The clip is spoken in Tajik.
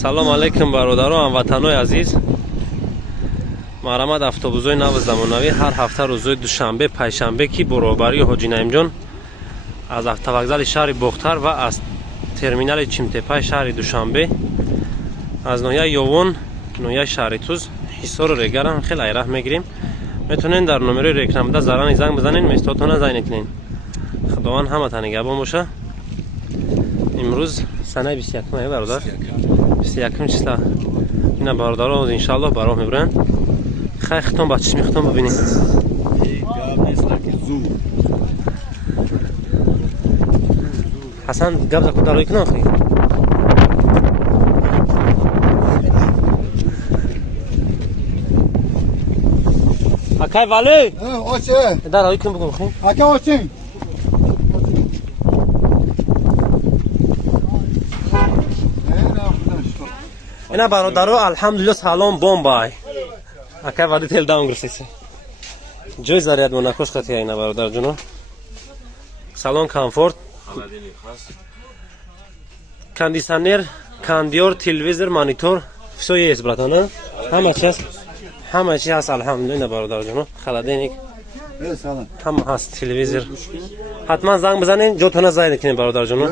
Салом алейкум бародаро ҳамватанои азиз. Марамад автобусои нави замонавӣ ҳар ҳафта рӯзои душанбе, пайшанбе ки баробарии Ҳоҷи Наимҷон аз автовокзали шаҳри Бохтар ва аз терминали Чимтепаи шаҳри Душанбе аз ноҳияи Ёвон, ноҳияи шаҳри Туз, ҳисору Регарам хеле айрах мегирем. Метавонед дар номерои рекламада зарани занг бизанед, мистотона зайне кунед. Худованд ҳаматани габон боша. имрӯз санаи 21 бародар, 21 числа ина бародаро иншаллоҳ ба роҳ мебуранд. Хай хитон ба чишми хитон бибинем. ҳасан гап закун дарои кунам хи. Акай вале? Oche. Дарои кун бигум хи. Aka oching. Ина бародаро алҳамдулиллоҳ салом бомбай. Акай вади тел даун гирсеси. Ҷой заряд мо накош хати ина бародар ҷуно. Салон комфорт. Кондиционер, кондиор, телевизор, монитор, всё есть, братана. Ҳама чиз ҳаст алҳамдулиллоҳ ина бародар ҷуно. Холодильник. Salam. Ҳама ҳаст, телевизор. Ҳатман занг бизанед, ҷотона зайд кунед бародар ҷуно.